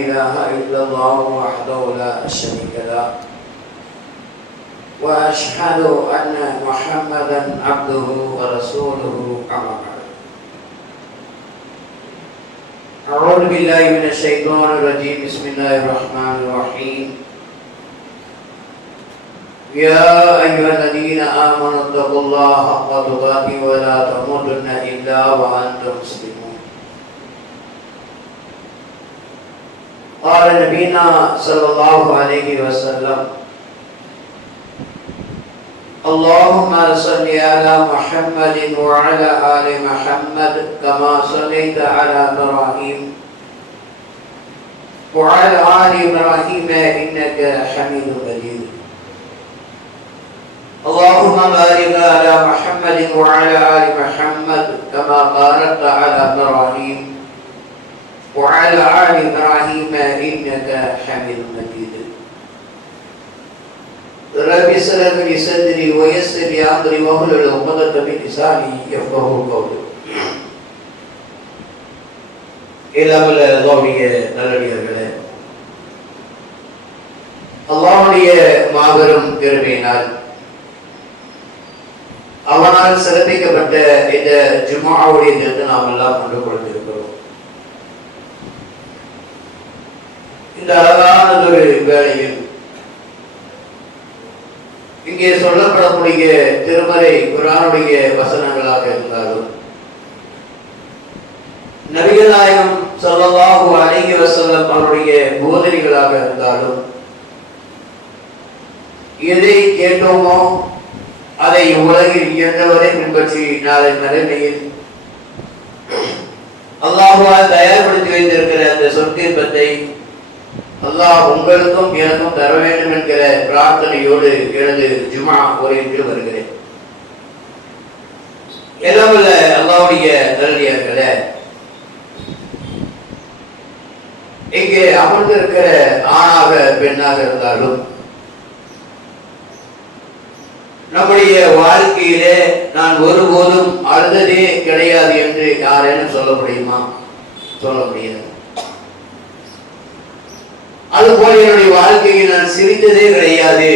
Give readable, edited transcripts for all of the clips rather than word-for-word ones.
إله إلا الله وحده لا شريك له وأشهد أن محمدا عبده ورسوله أما بعد. أعوذ بالله من الشيطان الرجيم. بسم الله الرحمن الرحيم. يا أيها الذين آمنوا اتقوا الله حق تقاته ولا تموتن إلا وأنتم مسلمون. قال نبينا صلى الله عليه وسلم: اللهم صل على محمد وعلى آل محمد كما صليت على إبراهيم وعلى آل إبراهيم إنك حميد مجيد. اللهم بارك على محمد وعلى آل محمد كما باركت على إبراهيم وعلى آل إبراهيم إنك حميد مجيد. رب اشرح لي صدري ويسر لي أمري واحلل عقدة من لساني يفقهوا قولي. இல்லாமல் அல்லாஹ்வுடைய நல்லடியார்களே, அல்லாஹ்வுடைய மாபெரும் கிருபையினால் அவனால் சிறப்பிக்கப்பட்ட இந்த ஜும்ஆவுடைய தினத்தை நாம் எல்லாம் கொண்டு கொடுத்திருக்கிறோம். இந்த அழகானதொரு வேளையில் இங்கே சொல்லப்படக்கூடிய திருமறை குர்ஆனுடைய வசனங்களாக இருந்தாலும், நபிகள் நாயகம் ஸல்லல்லாஹு அலைஹி வஸல்லம் அவருடைய போதனைகளாக இருந்தாலும், எதை கேட்டோமோ அதை உலகில் இயன்றவரை பின்பற்றி நாளை மறுமையில் அல்லாஹ்வால் தயார்படுத்தி வைத்திருக்கிற அந்த சொற்கேற்பத்தை அல்லாஹ் உங்களுக்கும் எனக்கும் தர வேண்டும் என்கிற பிரார்த்தனையோடு எனது ஜும்ஆ உரைக்கு வருகிறேன். எல்லாம் வல்ல அல்லாஹ்வுடைய நல்லடியார்களே, இங்கே அமர்ந்திருக்கிற ஆணாக பெண்ணாக இருந்தாலும் நம்முடைய வாழ்க்கையிலே நான் ஒருபோதும் அழுததே கிடையாது என்று யாரேனும் சொல்ல முடியுமா? சொல்ல முடியாது. அதுபோல என்னுடைய வாழ்க்கையில் நான் சிரித்ததே கிடையாது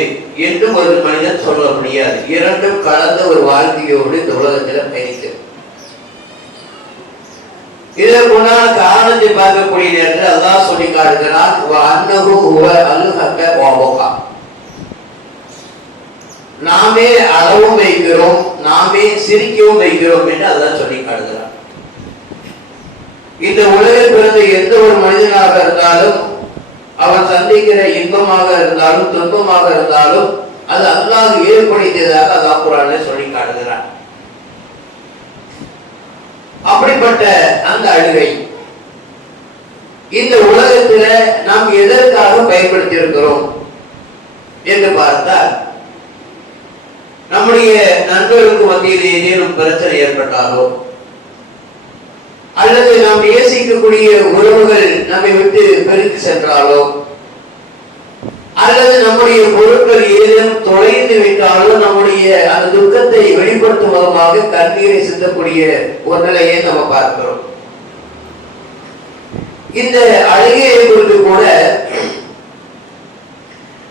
என்றும் ஒரு மனிதன் சொல்ல முடியாது. இரண்டும் கலந்த ஒரு வாழ்க்கையோடு இந்த உலகத்தில் பயணிக்கிறது. இதற்குண்டான காரணத்தை பார்க்கக்கூடிய நேரத்தில் அல்லாஹ் சொல்லி காட்டுகிறான், நாமே அளவும் வைக்கிறோம், நாமே சிரிக்கவும் வைக்கிறோம் என்று அல்லாஹ் சொல்லி காட்டுகிறான். இந்த உலகில் பிறந்த எந்த ஒரு மனிதனாக இருந்தாலும் அவன் சந்திக்கிற இன்பமாக இருந்தாலும் துன்பமாக இருந்தாலும் அது அல்லாஹ் ஏற்படுத்தியதாக அல்லாஹ் குர்ஆனிலே சொல்லி காட்டுகிறான். அப்படிப்பட்ட அந்த அழுகை இந்த உலகத்துல நாம் எதற்காக பயன்படுத்தி இருக்கிறோம் என்று பார்த்தால், நம்முடைய நண்பர்களுக்கு மத்தியில் ஏதேனும் பிரச்சனை ஏற்பட்டாலோ, அல்லது நாம் நேசிக்கக்கூடிய உறவுகள் நம்மை விட்டு பிரித்து சென்றாலோ, அல்லது நம்முடைய பொருட்கள் ஏதேனும் தொலைந்து விட்டாலோ, நம்முடைய அந்த துக்கத்தை வெளிப்படுத்தும் விதமாக கண்ணீரை சிந்தக்கூடிய ஒரு நிலையை நம்ம பார்க்கிறோம். இந்த அழுகையை குறித்து கூட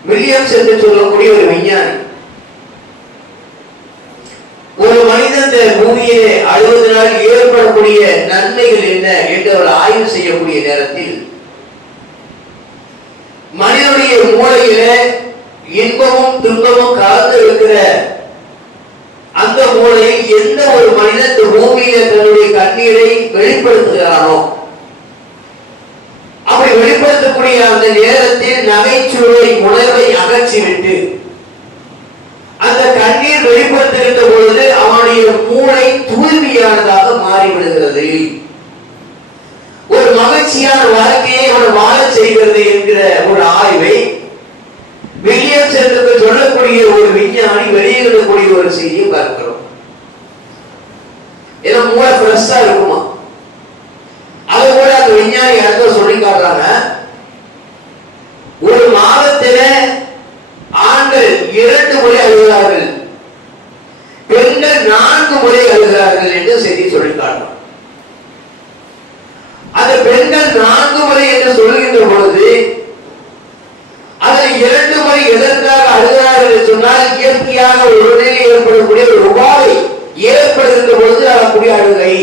வில்லியம்ஸ் என்று சொல்லக்கூடிய ஒரு விஞ்ஞானி, ஒரு மனிதன் இந்த பூமியிலே அழுவதனால் ஏற்படக்கூடிய நன்மைகள் என்ன என்று அவர் ஆய்வு செய்யக்கூடிய நேரத்தில், மனிதனுடைய மூளையில இன்பமும் துன்பமும் கலந்து இருக்கிற அந்த மூளையில் எந்த ஒரு மனிதன் இந்த பூமியில தன்னுடைய கண்ணீரை வெளிப்படுத்துகிறானோ, அப்படி வெளிப்படுத்தக்கூடிய அந்த நேரத்தில் நகைச்சுவை உணர்வை அகற்றிவிட்டு அந்த கண்ணீர் வெளிப்படுத்துகின்ற பொழுது அவனுடைய மூளை தூய்மையானதாக மாறிவிடுகிறது. ஒரு மகிழ்ச்சியான வாழ்க்கையை அவன் வாழ செய்கிறது என்கிற ஒரு ஆய்வை வில்லியம்ஸ் என்று சொல்லக்கூடிய ஒரு விஞ்ஞானி வெளியிடக்கூடிய ஒரு செய்தியை பார்க்கிறோம். ஏன்னா மூளை ஃப்ரெஷ்ஷா இருக்குமா? அது கூட அந்த விஞ்ஞானி அடுத்த சொல்லி காட்டுறாங்க, ஒரு மாதத்தில ஆண்கள் 2 முறை அழுகிறார்கள், பெண்கள் 4 முறை அழுகிறார்கள் என்று செய்தி சொல்லி காட்டுறாங்க. அந்த பெண்கள் 4 முறை என்று சொல்கின்ற பொழுது ஏற்படக்கூடிய ஒரு உபாதை ஏற்படுகின்ற பொழுது வரக்கூடிய அழுகை.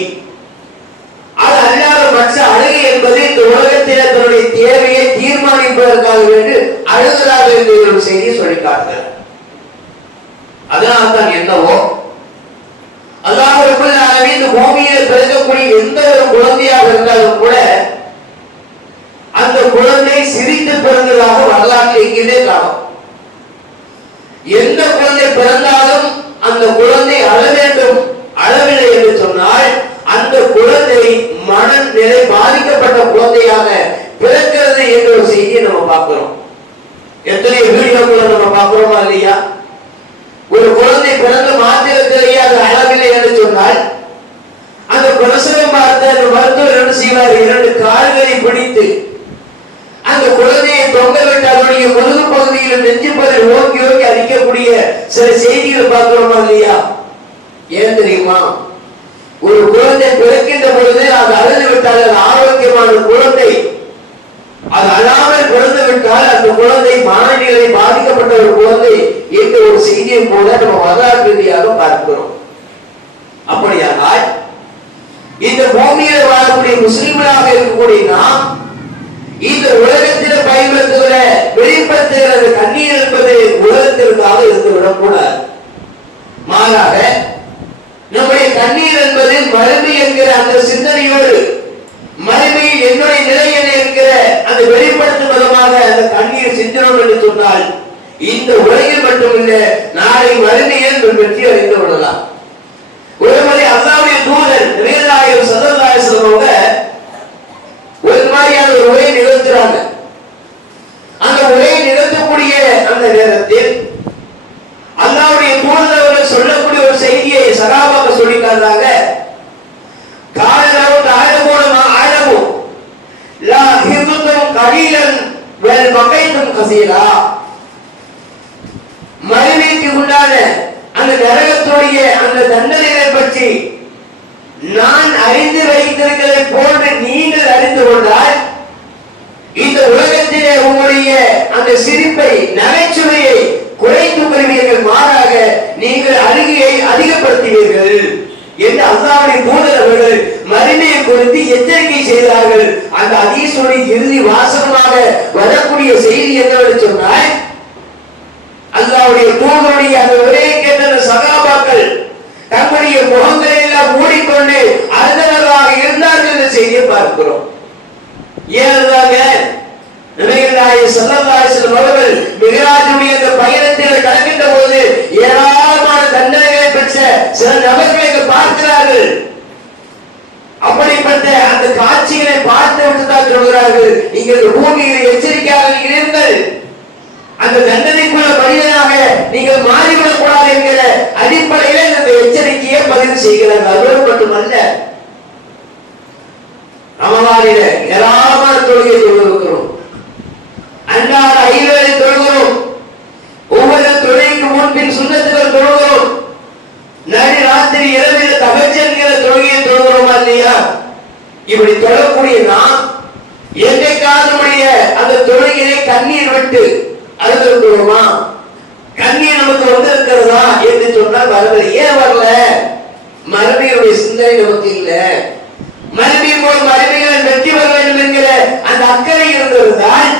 அது அல்லாத மற்ற அழுகை என்பது இந்த உலகத்தில் தன்னுடைய தேவையை தீர்மானிப்பதற்காக வேண்டி அழுகிறார்கள் என்று ஒரு செய்தியை சொல்லி காட்டுகிறார். அதனால் தான் என்னவோ அல்லாஹ் ரப்பல் ஆலமீன் இந்த பூமியில் பிறக்கக்கூடிய எந்த ஒரு குழந்தையாக இருந்தாலும் கூட அந்த குழந்தை சிரித்து பிறந்ததாக வரலாற்றில் எங்கேயுமே காணும். எந்த குழந்தை பிறந்தாலும் அந்த குழந்தை அழ வேண்டும், அழவில்லை என்று சொன்னால் அந்த குழந்தை மனநிலை பாதிக்கப்பட்ட குழந்தையாக பிறக்கிறது என்ற ஒரு செய்தியை நம்ம பார்க்கிறோம். எத்தனை வீடியோக்களை நம்ம பார்க்கிறோமா இல்லையா? ஒரு குழந்தை பிறந்த மாத்திரத்திலேயே அது அழவில்லை என்று சொன்னால் அந்த பிரசவம் பார்த்த அந்த மருத்துவர் என்ன செய்வார்? 2 கால்களை பிடித்து அந்த குழந்தையை தொங்க விட்டு அதனுடைய முதுகு பகுதியில் நெஞ்சு பகுதியில் ஓங்கி ஓங்கி அடிக்கக்கூடிய சில செய்திகளை பார்க்கிறோமா இல்லையா? ஏன் தெரியுமா? ஒரு குழந்தை பிறக்கின்ற பொழுது அது அழுது விட்டால் அது ஆரோக்கியமான குழந்தை, அது அழாமல் பிறந்து விட்டால் அந்த குழந்தை மனநிலை பாதிக்கப்பட்ட ஒரு குழந்தை என்ற ஒரு செய்தியை கூட நம்ம வரலாற்று ரீதியாக பார்க்கிறோம். அப்படியானால் இந்த பூமியில் வாழக்கூடிய முஸ்லிம்களாக இருக்கக்கூடிய நாம் இந்த உலகத்தில் பயன்படுத்துகிற வெளிப்படுத்துகிற கண்ணீர் என்பது உலகத்திற்காக இருந்து விடக்கூடாது. மாறாக நம்முடைய கண்ணீர் என்பது மறுமை என்கிற அந்த சிந்தனையோடு மறுமையில் என்னுடைய நிலை என்ன என்கிற அந்த வெளிப்படுத்தும் விதமாக அந்த கண்ணீர் சிந்தனம் என்று சொன்னால் இந்த உலகில் மட்டுமில்லை, நாளை மறுமையில் வெற்றி அடைந்து விடலாம். ஒருமுறை அல்லாஹ்வுடைய தூதர் நபிகள் நாயகம் ஸல்லல்லாஹு அலைஹி வஸல்லம் ஒரு மாதிரியான ஒரு உரையை நிகழ்த்துறாங்க. அந்த உரையை நிகழ்த்தக்கூடிய அந்த நேரத்தில் அல்லாஹ்வுடைய தூதர் அவர்கள் சொல்லக்கூடிய ஒரு செய்தியை சஹாபாக்கள் சொல்லி காட்டுறாங்க. காலலவு தாயமோனமா ஆலமு லா ஹிதுதும் கலீலன் வல் பகைதும் கஸீரா. மறுமைக்கு உண்டான அந்த நரகத்துடைய அந்த தண்டனையை பற்றி நான் அறிந்து வைத்திருக்கிறதை போன்று நீங்கள் அறிந்து கொண்டால் இந்த உலகத்திலே உங்களுடைய அந்த சிரிப்பை நகைச்சுவையை குறைத்து கொள்வீர்கள், மாறாக நீங்கள் அழுகையை அதிகப்படுத்துவீர்கள் என்று அல்லாஹ்வுடைய தூதர் அவர்கள் மறுமையை குறித்து எச்சரிக்கை செய்தார்கள். அந்த ஹதீஸுடைய இறுதி வாசகமாக வரக்கூடிய செய்தி என்னவென்று சொன்னால் அல்லாஹ்வுடைய தூதருடைய அந்த உரையை கேட்ட சஹாபாக்கள் தங்களுடைய முகங்களை எல்லாம் மூடிக்கொண்டு அழுதவர்களாக இருந்தார்கள் என்ற செய்தியை பார்க்கிறோம். ஏன் நபிகள் நாயகம் ஸல்லல்லாஹு அலைஹி வஸல்லம் அவர்கள் மிஹ்ராஜுடைய அந்த பயணத்தில் கடக்கின்ற போது ஏராளமான தண்டனைகளை பெற்ற சில நபர்களை பார்க்கிறார்கள். அப்படிப்பட்ட அந்த காட்சிகளை பார்த்து விட்டு தான் சொல்கிறார்கள், நீங்கள் பூமியில் எச்சரிக்கையாக இருங்கள், அந்த தண்டனைக்குள்ள மனிதனாக நீங்கள் மாறிவிடக் கூடாது என்கிற அடிப்படையில் இந்த எச்சரிக்கையை பதிவு செய்கிறார்கள். அதோடு மட்டுமல்ல, ரமலானில ஏராளமான தொழுகை தொழுகிறோம், அன்றாட 5 வேளை தொழுகிறோம், ஒவ்வொரு தொழுகைக்கு முன்பின் சுன்னத்துகள் தொழுகிறோம், நடு ராத்திரி இரவில் தஹஜ்ஜுத் என்கிற தொழுகையை தொழுகிறோமா இல்லையா? இப்படி தொழக்கூடிய நாம் என்றைக்காவது அந்த தொழுகையை கண்ணீர் விட்டு அழுதுகிறோமா? கண்ணீர் நமக்கு வந்திருக்கிறதா என்று சொன்னால் வரவில்லை. ஏன் வரல? மறுமையுடைய சிந்தனை நமக்கு இல்லை. மறுமை போல் மறுமையில் வெற்றி பெற வேண்டும் என்கிற அந்த அக்கறை இருந்திருந்தால்,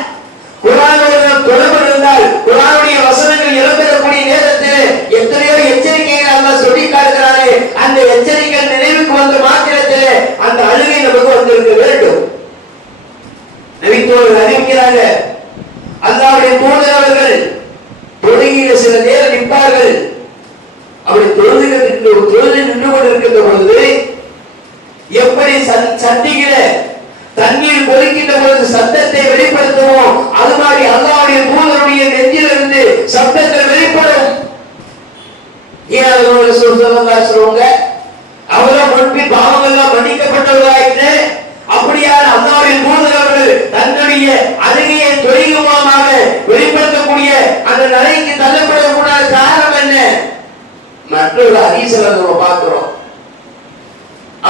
குர்ஆனோடு தொடர்பு இருந்தால், குர்ஆனுடைய வசனங்கள் இடம்பெறக்கூடிய நேரத்தில் எத்தனையோ எச்சரிக்கைகள் அல்லாஹ் சொல்லி காட்டுகிறானே, அந்த எச்சரிக்கை நினைவுக்கு வந்த மாத்திரத்தில் அந்த அழுகை நமக்கு வந்திருக்க வேண்டும். நபித்தோழர்கள் அறிவிக்கிறாங்க, அல்லாஹ்வுடைய தூதர் அவர்கள் தொழுகையில சில நேரம் நிற்பார்கள். அப்படி தொழுது நின்று கொண்டிருக்கின்ற பொழுது எப்படி சட்டியில தண்ணீர் கொதிக்கின்ற பொழுது சத்தத்தை வெளிப்படுத்துவோம், அது மாதிரி அல்லாஹ்வுடைய தூதருடைய நெஞ்சிலிருந்து சத்தங்கள் வெளிப்படும். ஏன் சொல்லுங்க, அவர்கள் முன்பின் பாவங்கள் எல்லாம் மன்னிக்கப்பட்டவர்களாயிற்று. அப்படியான அல்லாஹ்வுடைய தூதர் அவர்கள் தன்னுடைய அழுகையை தொழிலுமாக வெளிப்படுத்தக்கூடிய அந்த நிலைக்கு தள்ளப்படக்கூடாத காரணம் என்ன? மற்றொரு ஹதீஸில் நம்ம பார்க்கிறோம்.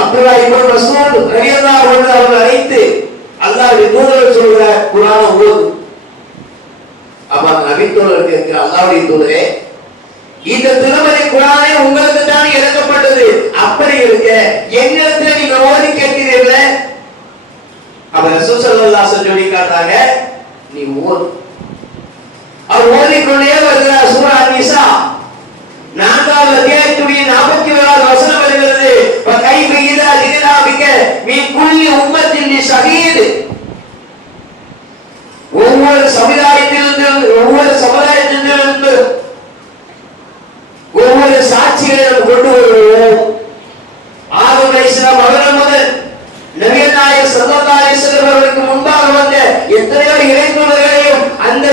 அப்துல்லாஹ் இப்னு மஸ்ஊத் ரலியல்லாஹு அன்ஹு அவர்கள் அழைத்து அல்லாஹ்வுடைய தூதர் சொல்கிற குர்ஆனை ஓது. அப்ப நபி தோழர் கேட்கிற, அல்லாஹ்வுடைய தூதரே, இந்த திருமறை குர்ஆனே உங்களுக்கு தான் இறக்கப்பட்டது. அப்படி இருக்க என்னிடத்தில் நீங்க ஓதி கேட்கிறீர்களே. அப்ப ரசூல் ஸல்லல்லாஹு அலைஹி வஸல்லம் சொல்லி காட்டாங்க, நீ ஓது. அவர் ஓதிக்கொண்டே வருகிறார். சூரா நிசா 4வது அத்தியாயத்துடைய 41வது வசனம் வருகிறது. கைஃப இதா ஜினா பிக மின் குல்லி உம்மத்தின் ஷஹீத். ஒவ்வொரு சமுதாயத்திலிருந்து ஒவ்வொரு சாட்சிகளை கொண்டு வருவோம். ஆதம் அலைஹிஸ்ஸலாம் அவர்கள் முதல் நபிகள் நாயகம் ஸல்லல்லாஹு அலைஹி வஸல்லம் அவர்களுக்கு முன்பாக வந்த எத்தனையோ இறைத்தூதர்களையும் அந்த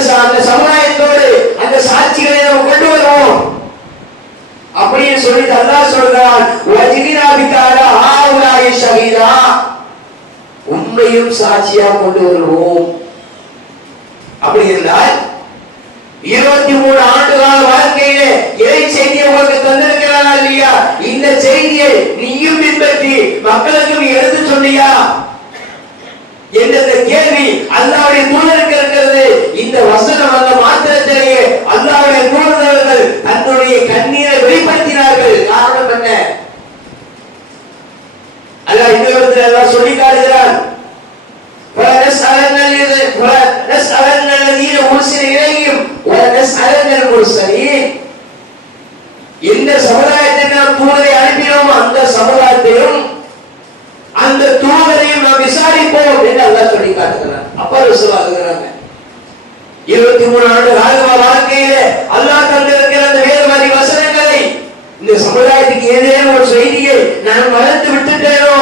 சமுதாயத்தோடு அந்த சாட்சிகளை நாம் கொண்டு வருவோம் அப்படின்னு சொல்லி அல்லாஹ் சொல்றான். வஜினா பிகாலா ஹாவுலாய் ஷஹீதா, உண்மையும் சாட்சியா கொண்டு வருவோம். அப்படி என்றால் 23 ஆண்டுகால வாழ்க்கையிலே இறை செய்தியை உங்களுக்கு தந்திருக்கிறானா இல்லையா? இந்த செய்தியை நீயும் பின்பற்றி மக்களுக்கு நீ எடுத்து சொன்னியா என்ற கேள்வி அல்லாஹ்வுடைய தூதருக்கு இருக்கிறது. இந்த வசனம் அந்த மாத்திரத்திலேயே அல்லாஹ்வுடைய தூதர்கள் தன்னுடைய கண்ணீரை வெளிப்படுத்தினார்கள். காரணம் என்ன? அல்லாஹ் இந்த இடத்துல எல்லாம் சொல்லி காட்டுகிறான். எந்த சமுதாயத்திற்கு நாம் தூதரை அனுப்பினோம் அந்த சமுதாயத்தையும் அந்த தூதரையும் நாம் விசாரிப்போம் என்று அல்லாஹ் சொல்லி காட்டுகிறார். அப்பா சொல்லுகிறாங்க, 23 ஆண்டு வாழ்க்கையிலே அல்லாஹ் தந்திருக்கிற அந்த வேதவாதி வசனங்களை இந்த சமுதாயத்துக்கு ஏதேனும் ஒரு செய்தியை நான் மறந்து விட்டுட்டேனோ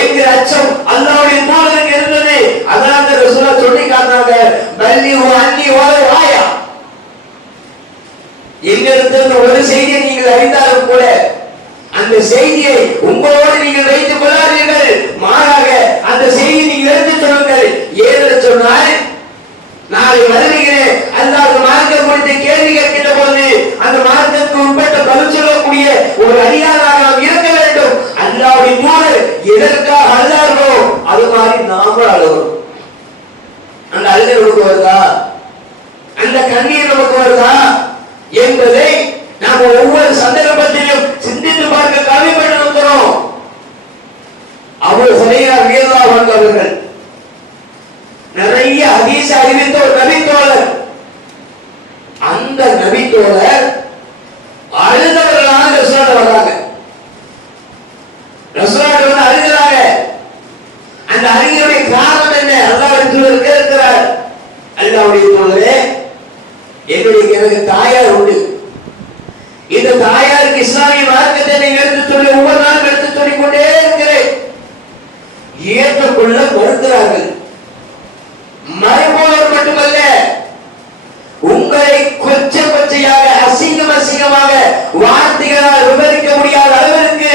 என்கிற அச்சம் அல்லாஹ்வுடைய தூதருக்கு இருந்தது. அதனால ரசூலுல்லாஹ் சொல்லி காட்டினாங்க, பல்லிஹு அன்னி வலவ் ஆயா. எங்கிருந்து ஒரு செய்தியை நீங்கள் அறிந்தாலும் கூட அந்த செய்தியை உங்களோடு நீங்கள் வைத்துக் கொள்ளாதீர்கள். மாறாக அந்த செய்தியை நீங்கள் எடுத்து சொல்லுங்கள். ஏன்னு சொன்னால் நாளை வருகிறே அல்லாஹ் மார்க்கம் குறித்து கேள்வி கேட்கின்ற போது அந்த மார்க்கத்துக்கு உட்பட்ட பதில் சொல்லக்கூடிய ஒரு அடியாராக நாம் இருக்க வேண்டும். அல்லாஹ்வுடைய தூதர் எதற்காக அழுதார்களோ அது மாதிரி நாமும் அழுகிறோம். அந்த அழுகை நமக்கு வருதா? அந்த கண்ணீர் நமக்கு வருதா என்பதை நாம் ஒவ்வொரு சந்தர்ப்பத்திலும் சிந்தித்து பார்க்க கடமைப்பட்டிருக்கிறோம். அபூ ஹுரைரா ரலியல்லாஹு அன்ஹு அவர்கள் நிறைய ஹதீஸ் அறிவித்த ஒரு நபித்தோழர். அந்த நபித்தோழர் அழுதவர்களாக ரசூலுல்லாஹ் வராங்க. ரசூலுல்லாஹ் வந்து அழுகிறாங்க. அந்த அழுகையுடைய காரணம் என்ன? அல்லாஹ்வுடைய தூதர் கேட்கிறார், அல்லாஹ்வுடைய தூதரே, எனக்கு தாயார் உண்டு. இந்த தாயாருக்கு இஸ்லாமிய மார்க்கத்தை நீங்கள் எடுத்து சொல்லி ஒவ்வொரு நாளும் எடுத்து சொல்லிக் கொண்டே இருக்கிறேன். ஏற்றுக்கொள்ள மறுக்கிறார்கள். மறுப்போர் மட்டுமல்ல, உங்களை கொச்சையாக அசிங்கமாக வார்த்தைகளால் விவரிக்க முடியாத அளவிற்கு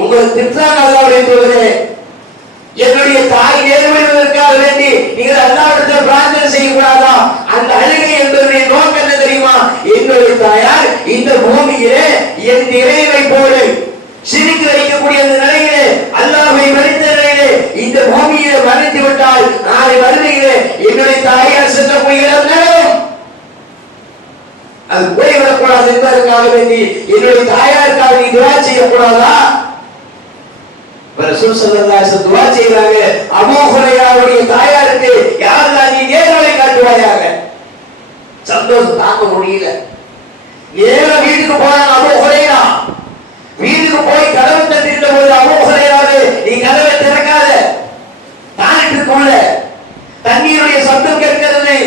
உங்களை திட்டாங்க. அல்லாஹ்வுடைய தூதரே, என்னுடைய தாய் நேர்மையாக வேண்டி நீங்கள் அல்லாஹ்விடத்தில் பிரார்த்தனை செய்யக்கூடாதா? அந்த அழுகை என்பதனுடைய நோக்கம் என்ன தெரியுமா? என்னுடைய தாயார் இந்த பூமியிலே என் இறைவை போல சிரிக்க வைக்கக்கூடிய அந்த நிலையிலே அல்லாஹ்வை மறித்த நிலையிலே இந்த பூமியிலே மறைத்து விட்டால் நாளை வருகையிலே என்னுடைய தாயார் செல்லக்கூடிய நேரம் அது போய்விடக்கூடாது என்பதற்காக வேண்டி என்னுடைய தாயாருக்காக நீ துஆ செய்யக்கூடாதா? ரசூல் ஸல்லல்லாஹு அலைஹி வஸல்லம் துஆ செய்றாங்க, அபூ ஹுரைராவுடைய தாயாருக்கு யா அல்லாஹ் நீ நேர்வழி காட்டுவாயாக. சந்தோஷம் தாங்க முடியல. நேரா வீட்டுக்கு போனாங்க அபூ ஹுரைரா. வீட்டுக்கு போய் கதவை தட்டிட்ட போது, அபூ ஹுரைராவே நீ கதவை திறக்காத, தானிட்டுக்குள்ள தண்ணீருடைய சத்தம் கேட்கிறது.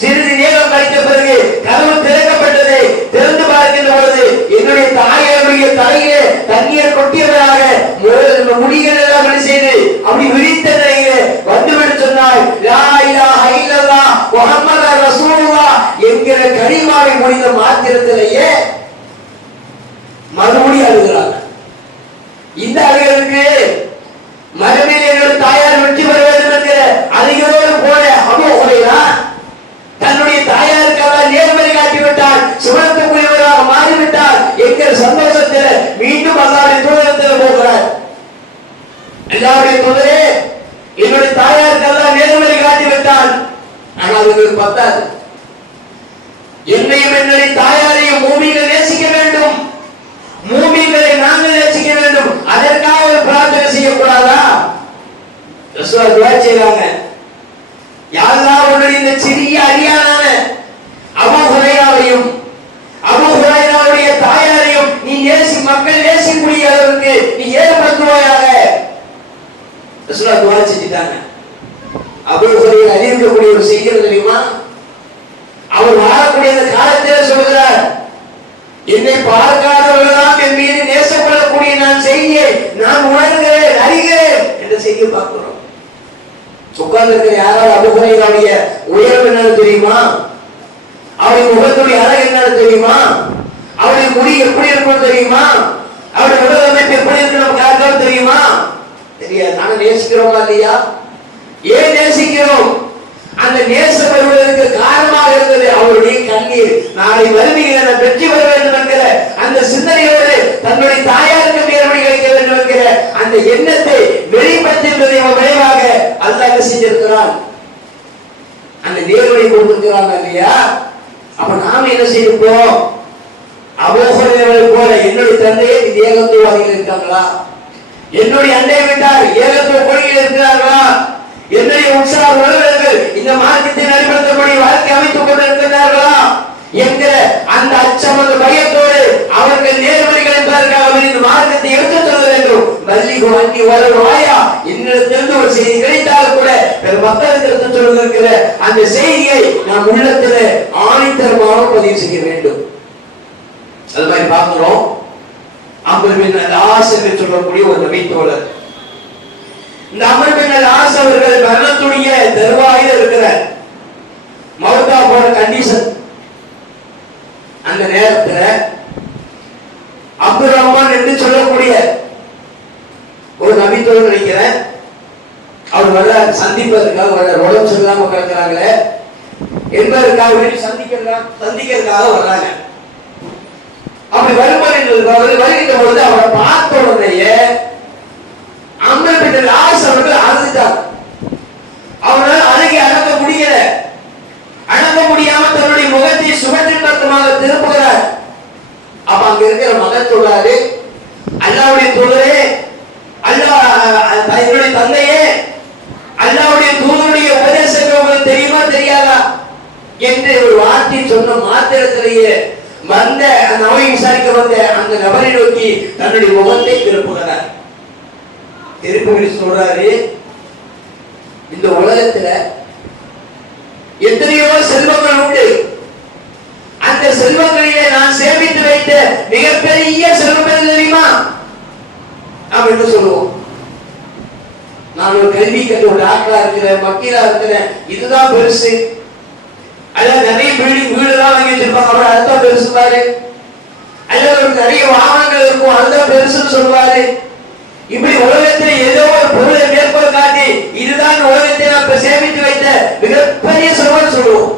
சிறிது நேரம் கழித்த பிறகு கதவு திறக்கப்பட்டது. திறந்து பார்க்கின்ற பொழுது என்னுடைய தாயாருடைய தலையிலே தண்ணீர் கொட்டியவராக முடிகள் எல்லாம் செய்து அப்படி விரித்த நிலையிலே வந்துவிட்டு சொன்னாய், லா இலாஹ இல்லல்லாஹ் முஹம்மது ரசூலுல்லாஹ் என்கிற கலிமாவை முடிந்த மாத்திரத்திலேயே மறுபடியும் அழுகிறாங்க. இந்த அழுகிறதுக்கு மறுமையில் என்னுடைய தாயார் வெற்றி பெற வேண்டும் என்கிற அழுகையோடு போல அபூ ஹுரைரா தன்னுடைய தாயாருக்காக நேர்வழி காட்டிவிட்டார், சுவனத்துக்குரியவராக மாறிவிட்டார் என்கிற சந்தோஷத்தில் மீண்டும் அல்லாஹ்வுடைய தூதரிடத்தில் போகிறார். அல்லாஹ்வுடைய தூதரே, என்னுடைய தாயாருக்காக நேர்வழி காட்டிவிட்டார், ஆனால் அதுக்கு பத்தாது. என்னையும் என்னுடைய தாயாரையும் ரசூலுல்லாஹ் துஆ செய்றாங்க, யா அல்லாஹ் உன்னுடைய இந்த சிறிய அடியானான அபூ ஹுரைராவையும் அபூ ஹுரைராவுடைய தாயாரையும் நீ மக்கள் நேசிக்கக்கூடிய அளவுக்கு நீ ஏற்படுத்துவாயாக. ரசூலுல்லாஹ் துஆ செஞ்சிட்டாங்க. அபூ ஹுரைரா அறிவிக்கக்கூடிய ஒரு செய்தி தெரியுமா? அவர் வாழக்கூடிய அந்த காலத்திலே சொல்கிறார், என்னை பார்க்காதவர்களாம் என் மீது நேசப்படக்கூடிய நான் செய்தியை நான் உணர்கிறேன், அறிகிறேன் என்ற செய்தியை பார்க்கிறோம். உட்கார்ந்து இருக்கிற யாராவது அபூ ஹுரைராவுடைய உயர்வு என்னன்னு தெரியுமா? அவருடைய முகத்துடைய அழகு என்னன்னு தெரியுமா? அவருடைய முடி எப்படி இருக்கும் தெரியுமா? அவருடைய உடல் அமைப்பு எப்படி இருக்கு நமக்கு யாருக்காவது தெரியுமா? தெரியாது. நாங்க நேசிக்கிறோமா இல்லையா? ஏன் நேசிக்கிறோம்? அந்த நேசம் வருவதற்கு காரணமாக இருந்தது அவருடைய கண்ணீர். நாளை மறுமையில் நான் வெற்றி பெற வேண்டும் என்கிற அந்த சிந்தனையோடு தன்னுடைய தாயாருக்கு நேர்வழி கிடைக்க வேண்டும் என்கிற அந்த எண்ணத்தை வெளிப்படுத்துவதை விளைவாக அல்லாஹ் என்ன செஞ்சிருக்கிறான்? அந்த நேர்வழி கொடுத்திருக்கிறாங்க இல்லையா? அப்ப நாம என்ன செய்திருப்போம்? அபூ ஹுரைராவை போல என்னுடைய தந்தையே ஏகத்துவவாதிகள் இருக்காங்களா? என்னுடைய அண்டை வீட்டார் ஏகத்துவ கொள்கையில் இருக்கிறார்களா? என்னுடைய உற்சாக உறவினர்கள் இந்த மார்க்கத்தை நடைபெறுத்தபடி வாழ்க்கை அமைத்துக் கொண்டிருக்கிறார்களா என்கிற அந்த அச்சம், அந்த பயத்தோடு அவர்கள் நேர்வழிகள் என்பதற்காக அவர் இந்த மார்க்கத்தை எடுத்துச் சொல்ல வேண்டும். மல்லிகு அன்னி வருவாயா இன்னிடத்திலிருந்து ஒரு செய்தி கிடைத்தால் கூட பெரும் மக்களுக்கு எடுத்துச் சொல்வதற்கிற அந்த செய்தியை நாம் உள்ளத்தில் ஆணித்தரமாக பதிவு செய்ய வேண்டும். அது மாதிரி பார்க்கிறோம். அம்ர் பின் அல்-ஆஸ் என்று சொல்லக்கூடிய ஒரு நபி தோழர். இந்த அம்ர் பின் அல்-ஆஸ் அவர்கள் மரணத்துடைய தருவாயில் இருக்கிறார். மௌத்தா போற கண்டிஷன். அந்த நேரத்துல அப்துல் ரஹ்மான் என்று சொல்லக்கூடிய ஒரு நபி தோழர் நினைக்கிறேன், அவர் வர சந்திப்பதற்காக வர உடம்பு சரியில்லாம கிடக்கிறாங்களே என்பதற்காக வேண்டி சந்திக்கிறதுக்காக வர்றாங்க. அப்படி வருகின்ற பொழுது அவரை பார்த்த உடனேயே அம்ர் பின் அல்-ஆஸ் அவர்கள் அழுதுட்டார். அவரால் அழுகி அடக்க முடியல. அடக்க முடியாம தன்னுடைய முகத்தை சுகத்தின் பக்கமாக திருப்புகிறார். அப்ப அங்க இருக்கிற மகன் சொல்றாரு, அல்லாஹ்வுடைய தூதரே, என்னுடைய தந்தையே, அல்லாஹ்வுடைய தூதருடைய உபதேசங்கள் உங்களுக்கு தெரியுமா தெரியாதா என்று ஒரு வார்த்தை சொன்ன மாத்திரத்திலேயே வந்த நோயை விசாரிக்க வந்த அந்த நபரை நோக்கி தன்னுடைய முகத்தை திருப்புகிறார். திருப்பி சொல்றாரு, இந்த உலகத்துல எத்தனையோ செல்வங்கள் உண்டு. அந்த செல்வங்களிலே நான் சேமித்து வைத்த மிகப்பெரிய செல்வம் எது தெரியுமா? நாம் என்ன சொல்லுவோம்? நான் ஒரு கல்வி கற்று ஒரு டாக்டரா இருக்கிறேன், வக்கீலா இருக்கிறேன், இதுதான் பெருசு. அல்லது நிறைய வீடுதான் வாங்கி வச்சிருப்பாங்க, அவர் அதுதான் பெருசு பாரு. அல்லது நிறைய வாகனங்கள் இருக்கும், அதுதான் பெருசுன்னு சொல்லுவாரு. இப்படி உலகத்தில் ஏதோ ஒரு பொருளை மேற்கோள் காட்டி இதுதான் உலகத்தை நாம் சேமித்து வைத்த மிகப்பெரிய செல்வம் சொல்லுவோம்.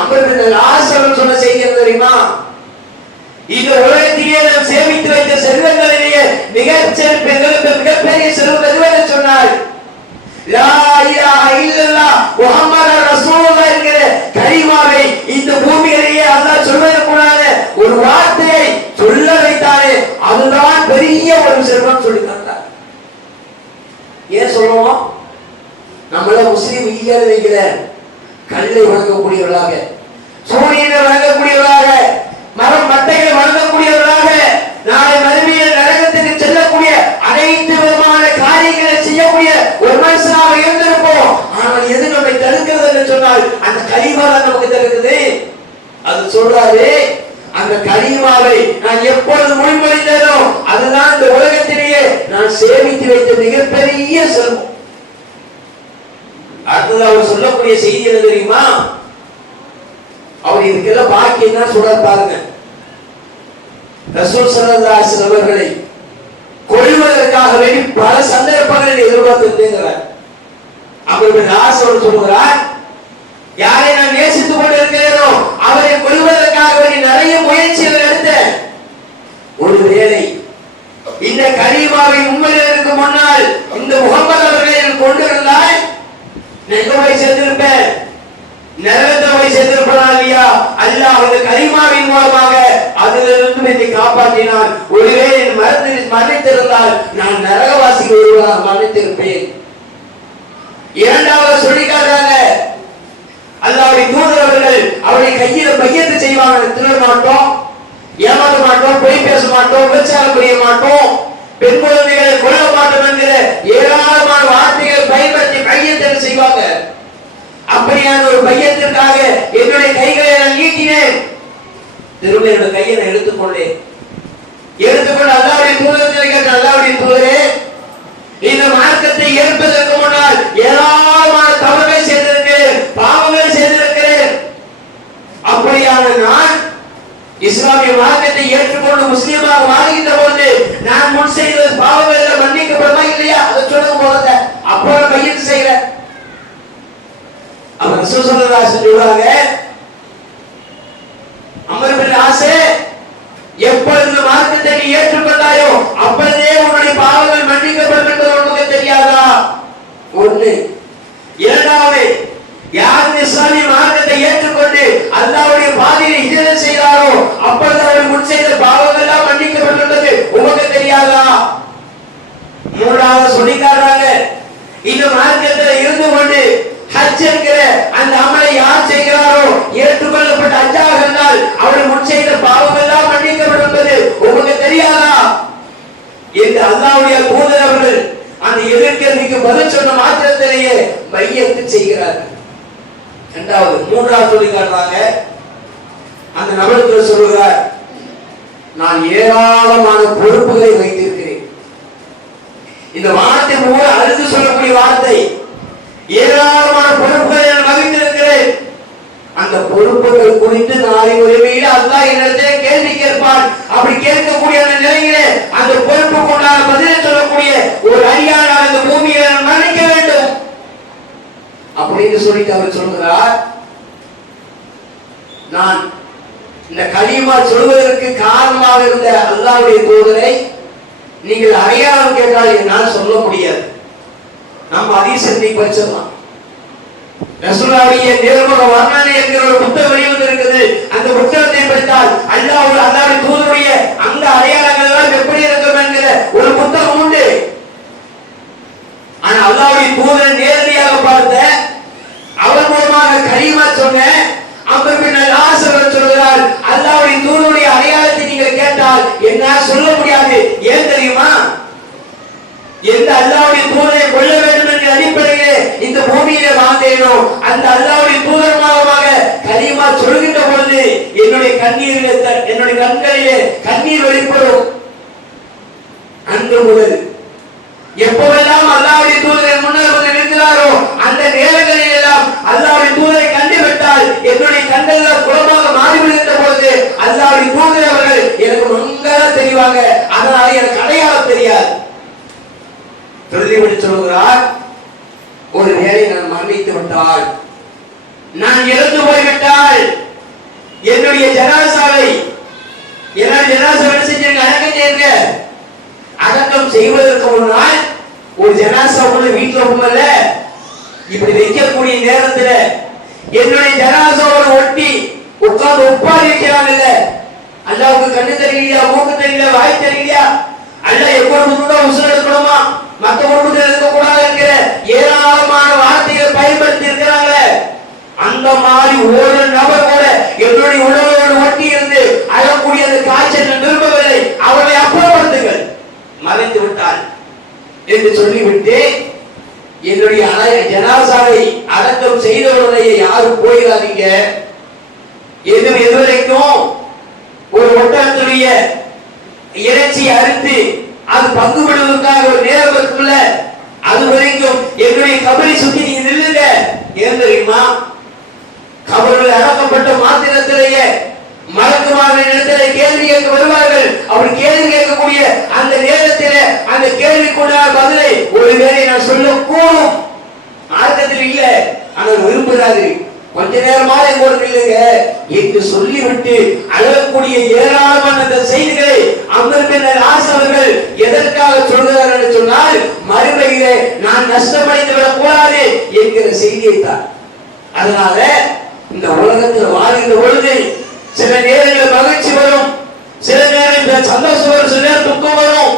அம்ர் பின் அல்-ஆஸ் அவர்கள் சொன்ன செய்தி என்ன தெரியுமா? இந்த உலகத்திலே நாம் சேமித்து வைத்த செல்வங்களிலேயே மிகப்பெரிய செல்வம் எதுவென்று சொன்னார்? லா இலாஹ இல்லல்லாஹ் முஹம்மது ரசூலுல்லாஹ் என்கிற கலிமாவை இந்த பூமியிலேயே அல்லாஹ் சொல்வதற்குள்ளான ஒரு வார்த்தையை சொல்ல வைத்தாரே, அதுதான் பெரிய ஒரு செல்வம் சொல்லி தந்தார். ஏன் சொல்லுவோம்? நம்மள முஸ்லீம் இல்லைன்னு வைக்கல, கல்லை வணங்கக்கூடியவர்களாக, சூரியனை வணங்கக்கூடியவர்களாக, மரம் மட்டைகளை வணங்கக்கூடியவர்களாக, நாளை மறுமையில் நரகத்துக்கு செல்லக்கூடிய அனைத்து விதமான காரியங்களை செய்யக்கூடிய ஒரு மனுஷனாக இருந்திருப்போம். ஆனால் எது நம்மை தடுக்கிறது என்று சொன்னால் அந்த கலிமா தான் நமக்கு தடுக்குது. அது சொல்றாரு, அந்த கலிமாவை நான் எப்பொழுது முன்மொழிந்தேனோ அதுதான் இந்த உலகத்திலேயே நான் சேமித்து வைத்த மிகப்பெரிய செல்வம். அடுத்தது அவர் சொல்லக்கூடிய செய்தி என்ன தெரியுமா? அவர் இதுக்கெல்லாம் பாக்கி என்ன சொல்ற பாருங்க. ரசூல் ஸல்லல்லாஹு அலைஹி வஸல்லம் அவர்களை கொல்வதற்காக வேண்டி பல சந்தர்ப்பங்களில் எதிர்பார்த்திருக்கிறார். அம்ர் பின் அல்-ஆஸ் அவர்கள் சொல்கிறார், யாரை நான் நேசித்துக் கொண்டிருக்கிறேனோ அவரை கொல்வதற்காக வேண்டி நிறைய முயற்சிகள் எடுத்தேன். ஒருவேளை இந்த கலீமாவை உண்மையிற்கு முன்னால் இந்த முகமது அவர்களை கொண்டிருந்தால் எங்க போய் சேர்ந்திருப்பேன்? நரகத்தில் போய் சேர்ந்திருப்பேனா இல்லையா? அல்லாஹ் இந்த கலீமாவின் மூலமாக அதிலிருந்து என்னை காப்பாற்றினான். ஒருவேளை என் மரணித்திருந்தால் நான் நரகவாசிக்கு ஒருவராக மரணித்திருப்பேன் இரண்டாவது சொல்லி காட்டுறாங்க, அல்லாஹ்வுடைய தூதர் அவர்கள் அவருடைய கையில பையத்து செய்வாங்க. திருட மாட்டோம், ஏமாற்ற மாட்டோம், பொய் பேச மாட்டோம், விபச்சாரம் செய்ய மாட்டோம், பெண் குழந்தைகளை கொல்ல மாட்டோம் என்கிற ஏராளமான வார்த்தைகள் பயன்படுத்தி பையத்தை செய்வாங்க. அப்படியான ஒரு பையத்திற்காக என்னுடைய கைகளை நான் நீட்டினேன். திரும்ப என்னுடைய கையை நான் எடுத்துக்கொண்டேன். எடுத்துக்கொண்டு அல்லாஹ்வுடைய தூதரை கேட்டேன், அல்லாஹ்வுடைய தூதரே, இந்த மார்க்கத்தை ஏற்பதற்கு முன்னால் ஏராளமான தவறுகள் செய்திருக்கிறேன், பாவங்கள் செய்திருக்கிறேன். அப்படியான நான் இஸ்லாமிய மார்க்கத்தை ஏற்றுக்கொண்டு முஸ்லீமாக மாறுகின்ற போது நான் முன் செய்த பாவங்கள் மன்னிக்கப்படுமா இல்லையா? அதை சொல்லுங்க போத. அப்புறம் பையத்து செய்யறேன். அவர் ரசூல் ஸல்லல்லாஹு அலைஹி வஸல்லம் சொல்றாங்க, அமர் பின் ஆஸ், எப்பொழுது மார்க்கத்தை நீ ஏற்றுக்கொண்டாயோ அப்பொழுதே உன்னுடைய பாவங்கள் மன்னிக்கப்படும் என்பது உனக்கு தெரியாதா? ஒன்று. இரண்டாவது, யார் இஸ்லாமிய மார்க்கத்தை ஏற்றுக்கொண்டு அல்லாஹ்வுடைய பாதையை ஹிஜ்ரத் செய்தாரோ அப்பொழுது அவர் முன் செய்த பாவங்கள் எல்லாம் மன்னிக்கப்பட்டுள்ளது உனக்கு தெரியாதா? மூன்றாவது சொல்லி காட்டுறாங்க, இந்த மார்க்கத்தில் இருந்து கொண்டு ஹஜ் என்கிற அந்த அமலை யார் செய்கிறாரோ ஏற்றுக்கொள்ளப்பட்ட ஹஜ்ஜாக இருந்தால் அவர் முன் செய்த பாவங்கள் எல்லாம் மன்னிக்கப்பட்டுள்ளது உங்களுக்கு தெரியாதா என்று அல்லாஹ்வுடைய தூதர் அவர்கள் அந்த எதிர்கேள்விக்கு பதில் சொன்ன மாத்திரத்திலேயே பையத்து செய்கிறார்கள். இரண்டாவது. மூன்றாவது சொல்லி காட்டுறாங்க, அந்த நபருக்கு சொல்லுகிறார், நான் ஏராளமான பொறுப்புகளை வைத்திருக்கிறேன். இந்த வார்த்தை மூல அழுது சொல்லக்கூடிய வார்த்தை, ஏராளமான பொறுப்புகளை நான் வகித்திருக்கிறேன். அந்த பொறுப்புகள் குறித்து நாளை உரிமையில் அல்லாஹ் என்னிடத்தில் கேள்வி கேட்பான். அப்படி கேட்கக்கூடிய அந்த நிலையிலே அந்த பொறுப்புக்கு உண்டான பதிலை சொல்லக்கூடிய ஒரு அடியானாக இந்த பூமியை மன்னிக்க வேண்டும் அப்படின்னு சொல்லிட்டு அவர் சொல்கிறார். நான் இந்த கலிமா சொல்வதற்கு காரணமாக இருந்த அல்லாஹ்வுடைய தூதரை நீங்கள் அடையாளம் கேட்டால் என்னால் சொல்ல முடியாது. நம்ம ஹதீஸை படிச்சிடலாம். ரசூலுல்லாஹ்வுடைய நேர்முக வர்ணனை என்கிற ஒரு புத்தகம் வெளிவந்திருக்குது. அந்த புத்தகத்தை படித்தால் அல்லாஹ்வுடைய தூதருடைய அந்த அடையாளங்கள் எல்லாம் எப்படி இருக்கும் என்கிற ஒரு புத்தகம் உண்டு. ஆனா அல்லாஹ்வுடைய தூதரை நேரடியாக பார்த்த, அவர் மூலமாக கலிமா சொன்ன அமர் பின் ஆஸ் அவர்கள் சொல்கிறார், அல்லாஹ்வுடைய தூதருடைய அடையாளத்தை நீங்கள் கேட்டால் என்னால் சொல்ல முடியாது. ஏன் தெரியுமா? எந்த அல்லாஹ்வுடைய தூதரை கொல்ல வேண்டும் என்ற அடிப்படையிலே இந்த பூமியிலே வாழ்ந்தேனோ அந்த அல்லாஹ்வுடைய தூதர் மூலமாக கலிமா சொல்கின்ற பொழுது என்னுடைய கண்களிலே கண்ணீர் வெளிப்படும். அன்று முதல் எப்போதெல்லாம் அல்லாஹ்வுடைய தூதரை முன்னர் வந்து நிற்கிறாரோ அந்த நேரங்களில் எல்லாம் அல்லாஹ்வுடைய தூதரை கண்டுவிட்டால் என்னுடைய கண்கள் குளமாக மாறிவிடுகின்ற பொழுது அல்லாஹ்வுடைய தூதர் அவர்கள் எனக்கு நன்றாக தெரிவாங்க. அதனால எனக்கு அடையாளம் தெரியாது. சொல்லிவிட்டு சொல்கிறார், ஒரு வேளை நான் மரணித்து விட்டால், நான் இறந்து போய்விட்டால் என்னுடைய ஜனாசாவை அடக்கம் செய்வதற்கு முன்னால் ஒரு ஜனாசா உள்ள வீட்டுல உள்ள இப்படி வைக்கக்கூடிய நேரத்தில் என்னுடைய ஜனாசாவோட ஒட்டி உட்கார்ந்து உப்பாரி வைக்கிறாங்கல்ல, அல்லாஹ்வுக்கு கண்ணு தெரியலையா, மூக்கு தெரியல, வாய் தெரியலையா, அல்லாஹ் எப்பொழுது உசுர எடுக்கணுமா, மற்ற குடும்பத்தில் இருக்கக்கூடாது என்கிற ஏராளமான வார்த்தைகள் பயன்படுத்தி இருக்கிறாங்களே, அந்த மாதிரி ஒரு நபர் கூட என்னுடைய உணவோடு ஒட்டி இருந்து அழக்கூடிய அந்த காய்ச்சல் விரும்பவில்லை, அவரை அப்புறப்படுத்துங்கள், மறைத்து விட்டால் என்று சொல்லிவிட்டு என்னுடைய ஜனாசாவை அடக்கம் செய்தவருடைய யாரும் போயிடாதீங்க. எதுவரைக்கும் ஒரு ஒட்டகத்துடைய இறைச்சி அறுத்து அது பங்கு விடுவதற்காக ஒரு நேரம் இருக்குல்ல, அது வரைக்கும் என்னுடைய கபரை சுத்தி நீங்க நில்லுங்க. ஏன் தெரியுமா? கபரில் அடக்கப்பட்ட மாத்திரத்திலேயே மலக்குமாரின் இடத்திலே கேள்வி கேட்க வருவார்கள். அவர் கேள்வி கேட்கக்கூடிய அந்த நேரத்தில் அந்த கேள்விக்குண்டான பதிலை ஒருவேளை நான் சொல்லக்கூடும். மார்க்கத்தில் இல்ல, ஆனால் விரும்புகிறாரு, கொஞ்ச நேரமாக எங்களுக்கு இல்லைங்க என்று சொல்லிவிட்டு அழகக்கூடிய ஏராளமான அந்த செய்திகளை அமர் பின் ஆஸ் அவர்கள் எதற்காக சொல்கிறார் என்று சொன்னால், மறுமையிலே நான் நஷ்டமடைந்து விடக் கூடாது என்கிற செய்தியை தான். அதனால இந்த உலகத்தில் வாழ்கின்ற பொழுது சில நேரங்களில் மகிழ்ச்சி வரும், சில நேரங்களில் சந்தோஷம் வரும், சில நேரம் துக்கம் வரும்.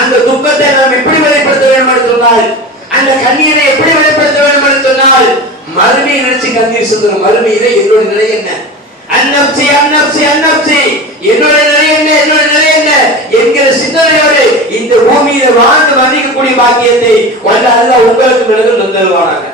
அந்த துக்கத்தை நாம் எப்படி வெளிப்படுத்த வேண்டும் என்று சொன்னால், அந்த கண்ணீரை எப்படி வெளிப்படுத்த வேண்டும் மறுமையை நினைச்சு கண்ணீர் சொல்ற மறுமையில என்னோட நிலை என்ன? அன்னப்சி அன்னப்சி அன்னப்சி, என்னோட நிலை என்ன, என்னோட நிலை என்ன என்கிற சிந்தனையோடு இந்த பூமியில வாழ்ந்து மன்னிக்கக்கூடிய பாக்கியத்தை வல்ல அல்லாஹ் உங்களுக்கு தந்தருவானாக.